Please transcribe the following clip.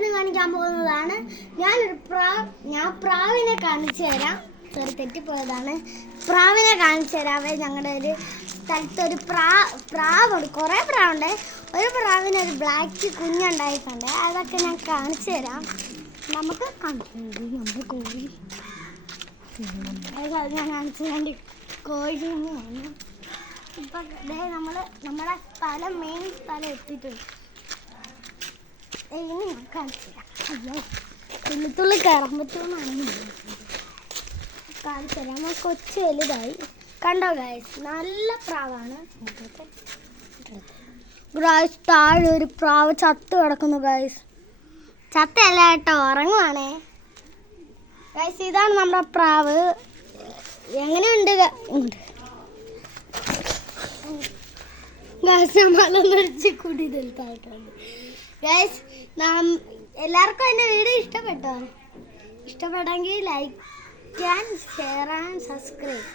ഇന്ന് കാണിക്കാൻ പോകുന്നതാണ് ഞാൻ പ്രാവിനെ കാണിച്ചു തരാം. സോറി, തെറ്റിപ്പോയതാണ്. പ്രാവിനെ കാണിച്ചു തരാവേ. ഞങ്ങളുടെ ഒരു സ്ഥലത്ത് ഒരു പ്രാവുണ്ട്. കുറേ പ്രാവുണ്ട്. ഒരു പ്രാവിന് ഒരു ബ്ലാക്ക് കുഞ്ഞുണ്ടായിട്ടുണ്ട്. അതൊക്കെ ഞാൻ കാണിച്ചു തരാം. നമുക്ക് നമ്മുടെ കോഴി ഞാൻ കാണിച്ചു വേണ്ടി കോഴിയാണ്. ഇപ്പം നമ്മുടെ മെയിൻ സ്ഥലം എത്തിയിട്ടുണ്ട്. ഇനി ഞാൻ കാണിച്ചു തരാം. അയ്യോ, തുള്ളിത്തുള്ളി കയറുമ്പത്തോന്നാണ് കാണിച്ചു തരാം. കൊച്ചു വലുതായി കണ്ടോ ഗായ്സ്, നല്ല പ്രാവാണ് ഗായ്സ്. താഴെ ഒരു പ്രാവ് ചത്ത് കിടക്കുന്നു ഗായ്സ്. ചത്തല്ല കേട്ടോ, ഉറങ്ങുവാണേ ഗായ്സ്. ഇതാണ് നമ്മുടെ പ്രാവ്. എങ്ങനെയുണ്ട് ഗായ്സ്? മലന്നടിച്ച് കൂടി നിൽത്തായിട്ടുണ്ട് ഗായ്സ്. എല്ലാവർക്കും എൻ്റെ വീഡിയോ ഇഷ്ടപ്പെട്ടോ? ഇഷ്ടപ്പെട്ടെങ്കിൽ like and share and subscribe.